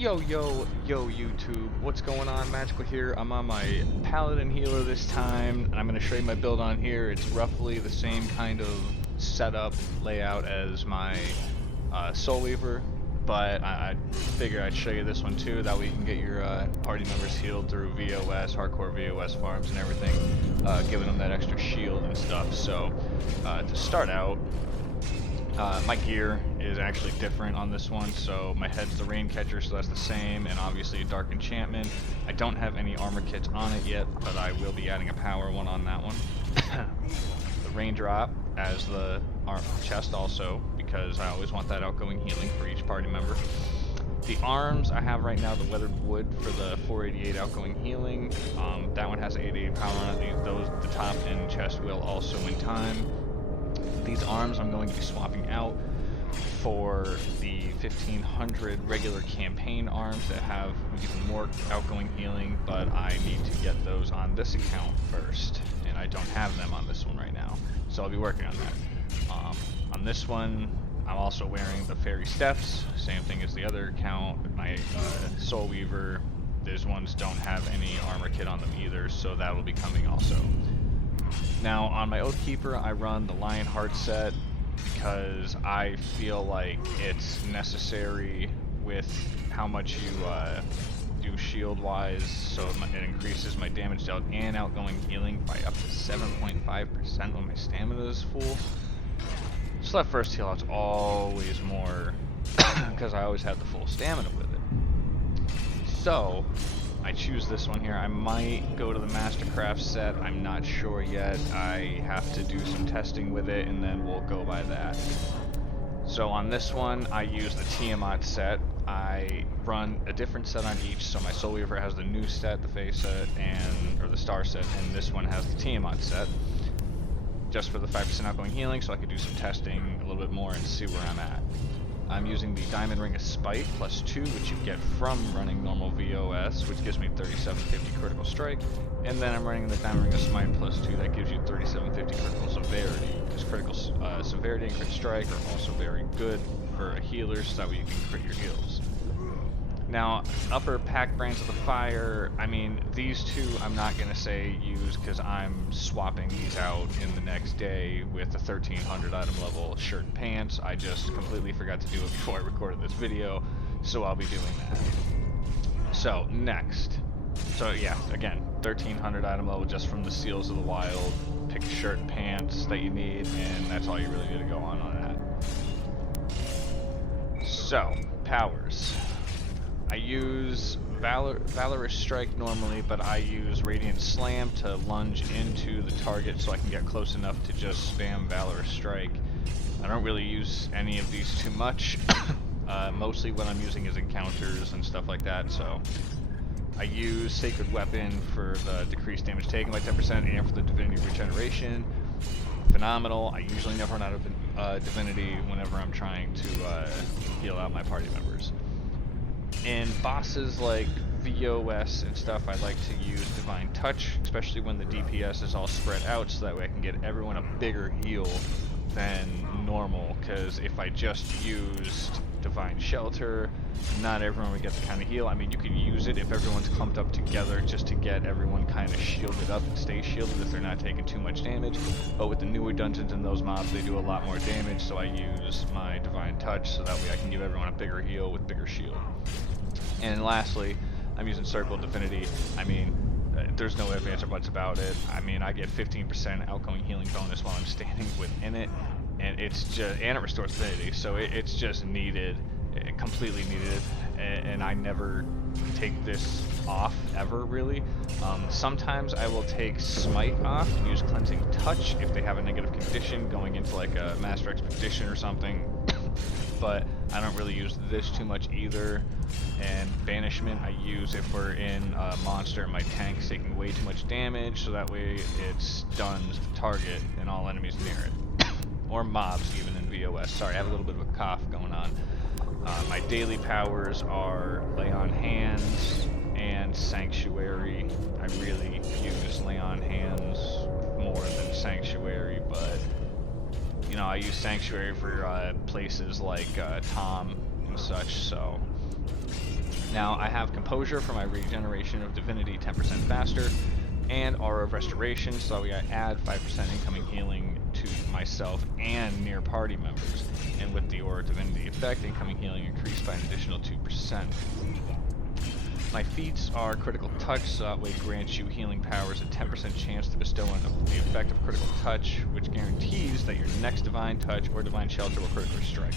Yo YouTube, what's going on? Magical here. I'm on my Paladin Healer this time, and I'm going to show you my build on here. It's roughly the same kind of setup layout as my Soul Weaver, but I figured I'd show you this one too, that way you can get your party members healed through VOS, hardcore VOS farms and everything, giving them that extra shield and stuff. So to start out, my gear is actually different on this one, so my head's the rain catcher, so that's the same, and obviously a dark enchantment. I don't have any armor kits on it yet, but I will be adding a power one on that one. The raindrop as the chest also, because I always want that outgoing healing for each party member. The arms I have right now, the weathered wood for the 488 outgoing healing. That one has 88 power on it. The top and chest will also in time. These arms I'm going to be swapping out for the 1500 regular campaign arms that have even more outgoing healing, but I need to get those on this account first, and I don't have them on this one right now, so I'll be working on that. On this one, I'm also wearing the Fairy Steps, same thing as the other account. My Soul Weaver, these ones don't have any armor kit on them either, so that will be coming also. Now on my Oathkeeper, I run the Lionheart set because I feel like it's necessary with how much you do shield-wise, so it increases my damage dealt and outgoing healing by up to 7.5% when my stamina is full. So that first heal out's always more, because I always have the full stamina with it. So I choose this one here. I might go to the Mastercraft set. I'm not sure yet. I have to do some testing with it, and then we'll go by that. So on this one, I use the Tiamat set. I run a different set on each. So my Soul Weaver has the new set, the Fae set, or the Star set, and this one has the Tiamat set, just for the 5% outgoing healing, so I could do some testing a little bit more and see where I'm at. I'm using the Diamond Ring of Spite +2, which you get from running normal VOS, which gives me 3750 critical strike, and then I'm running the Diamond Ring of Smite +2, that gives you 3750 critical severity, because critical severity and crit strike are also very good for a healer, so that way you can crit your heals. Now, upper pack Brands of the Fire, I mean, these two I'm not going to say use because I'm swapping these out in the next day with the 1300 item level shirt and pants. I just completely forgot to do it before I recorded this video, so I'll be doing that. So, next. So yeah, again, 1300 item level just from the Seals of the Wild. Pick the shirt and pants that you need, and that's all you really need to go on that. So, powers. I use Valorous Strike normally, but I use Radiant Slam to lunge into the target so I can get close enough to just spam Valorous Strike. I don't really use any of these too much. Mostly what I'm using is encounters and stuff like that, so I use Sacred Weapon for the decreased damage taken by 10% and for the Divinity Regeneration. Phenomenal. I usually never run out of Divinity whenever I'm trying to heal out my party members. In bosses like VOS and stuff, I like to use Divine Touch, especially when the DPS is all spread out, so that way I can get everyone a bigger heal than normal, because if I just used Divine Shelter, not everyone would get the kind of heal. I mean, you can use it if everyone's clumped up together just to get everyone kind of shielded up and stay shielded if they're not taking too much damage, but with the newer dungeons and those mobs, they do a lot more damage, so I use my Divine Touch so that way I can give everyone a bigger heal with bigger shield. And lastly, I'm using Circle of Divinity. I mean, there's no ifs, ands, or buts about it. I mean, I get 15% outgoing healing bonus while I'm standing within it, and it's just, and it restores Divinity, so it's just needed, completely needed, and I never take this off ever really. Sometimes I will take Smite off and use Cleansing Touch if they have a negative condition going into like a Master Expedition or something. But I don't really use this too much either. And Banishment I use if we're in a monster and my tank's taking way too much damage, so that way it stuns the target and all enemies near it. Or mobs even in VOS. Sorry, I have a little bit of a cough going on. My daily powers are Lay on Hands and Sanctuary. I really use Lay on Hands more than Sanctuary, but you know, I use Sanctuary for places like Tom and such, so Now I have Composure for my regeneration of divinity 10% faster, and Aura of Restoration, so I add 5% incoming healing to myself and near party members. And with the Aura Divinity effect, incoming healing increased by an additional 2%. My feats are Critical Touch, so that way grants you healing powers, a 10% chance to bestow on the effect of Critical Touch, which guarantees that your next Divine Touch or Divine Shelter will critically strike.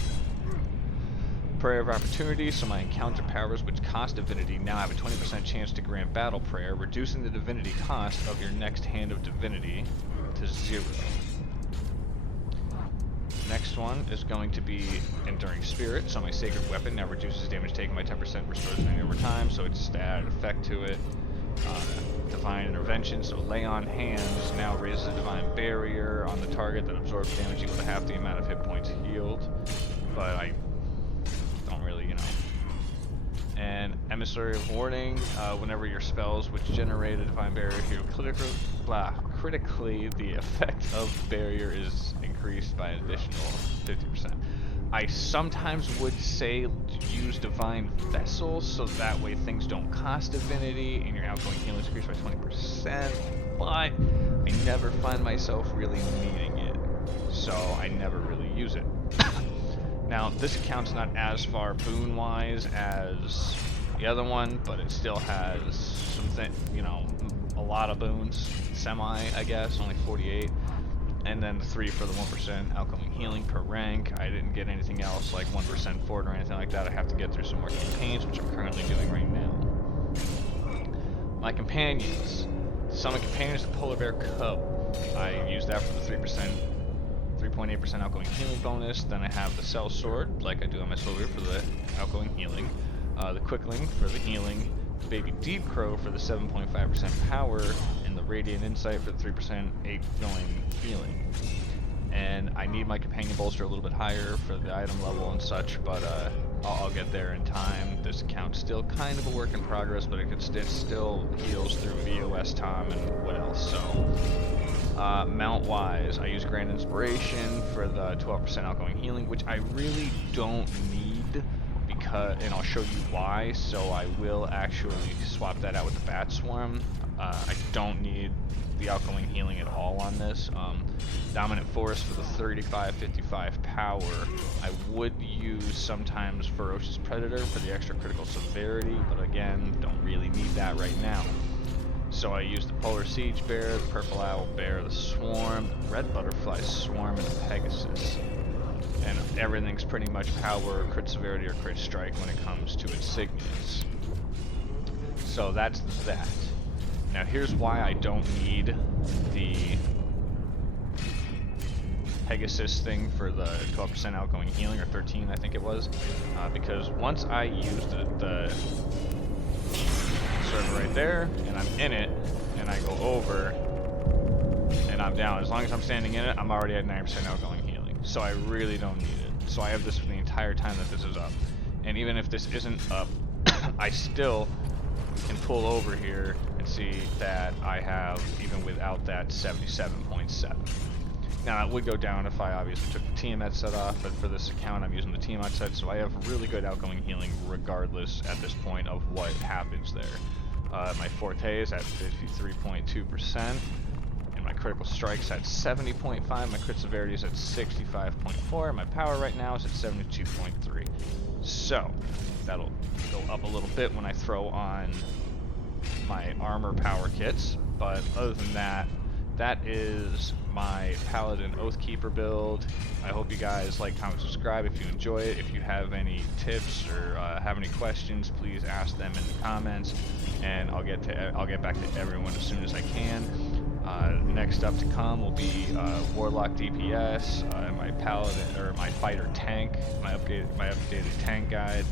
Prayer of Opportunity, so my encounter powers which cost divinity now have a 20% chance to grant battle prayer, reducing the divinity cost of your next hand of divinity to 0. Next one is going to be Enduring Spirit, so my Sacred Weapon now reduces damage taken by 10%, restores divinity over time, so it's just added effect to it. Divine Intervention, so Lay on Hands now raises a Divine Barrier on the target that absorbs damage equal to half the amount of hit points healed, but I don't really, And Emissary of Warning, whenever your spells which generate a Divine Barrier heal critically, the effect of the barrier is increased by an additional 50%. I sometimes would say use Divine Vessel, so that way things don't cost divinity and your outgoing healing is increased by 20%, but I never find myself really needing it, so I never really use it. Now, this account's not as far boon-wise as the other one, but it still has something, a lot of boons, semi, I guess, only 48. And then the 3 for the 1% outgoing healing per rank. I didn't get anything else like 1% for it or anything like that. I have to get through some more campaigns, which I'm currently doing right now. My companions. Summon Companions of Polar Bear Cub. I use that for the 3.8% outgoing healing bonus. Then I have the Cell Sword, like I do on my Soldier, for the outgoing healing. The Quickling for the healing. The Baby Deep Crow for the 7.5% power. And the Radiant Insight for the 3% outgoing healing. And I need my companion bolster a little bit higher for the item level and such, but I'll get there in time. This account's still kind of a work in progress, but it still heals through VOS time and what else, so. Mount-wise, I use Grand Inspiration for the 12% outgoing healing, which I really don't need, and I'll show you why, so I will actually swap that out with the Bat Swarm. I don't need the outgoing healing at all on this. Dominant Force for the 35-55 power. I would use sometimes Ferocious Predator for the extra critical severity, but again, don't really need that right now. So I use the Polar Siege Bear, the Purple Owl Bear, the Swarm, the Red Butterfly Swarm, and the Pegasus. And everything's pretty much power, crit severity, or crit strike when it comes to insignias. So that's that. Now here's why I don't need the Pegasus thing for the 12% outgoing healing, or 13 I think it was, because once I use the server right there, and I'm in it, and I go over, and I'm down, as long as I'm standing in it, I'm already at 9% outgoing healing, so I really don't need it. So I have this for the entire time that this is up, and even if this isn't up, I still can pull over here and see that I have, even without that, 77.7. Now that would go down if I obviously took the Tiamat set off, but for this account I'm using the Tiamat set, so I have really good outgoing healing regardless at this point of what happens there. My Forte is at 53.2%, and my critical strike's at 70.5, my crit severity is at 65.4, and my power right now is at 72.3. So, that'll go up a little bit when I throw on my armor power kits, but other than that, that is my Paladin Oathkeeper build. I hope you guys like, comment, subscribe if you enjoy it. If you have any tips or have any questions, please ask them in the comments, and I'll get back to everyone as soon as I can. Next up to come will be Warlock DPS, my Paladin or my Fighter Tank, my updated tank guide.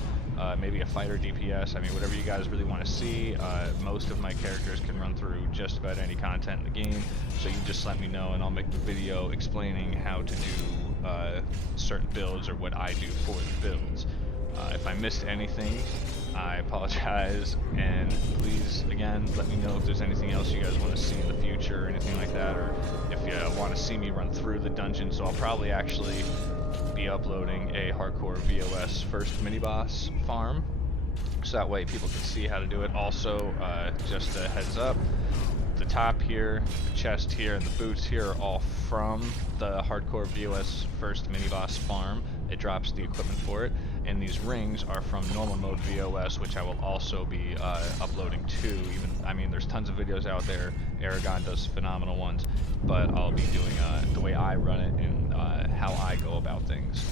Maybe a fighter DPS, I mean whatever you guys really want to see. Most of my characters can run through just about any content in the game, so you just let me know and I'll make the video explaining how to do certain builds or what I do for the builds. If I missed anything, I apologize, and please, again, let me know if there's anything else you guys want to see in the future or anything like that, or if you want to see me run through the dungeon. So I'll probably actually be uploading a hardcore VOS first mini-boss farm, so that way people can see how to do it. Also, just a heads up, the top here, the chest here, and the boots here are all from the Hardcore VOS first mini-boss farm. It drops the equipment for it. And these rings are from normal mode VOS, which I will also be uploading too. I mean, there's tons of videos out there. Aragon does phenomenal ones, but I'll be doing the way I run it and how I go about things.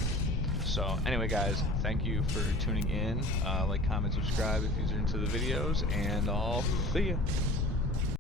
So anyway, guys, thank you for tuning in. Like, comment, subscribe if you're into the videos, and I'll see you.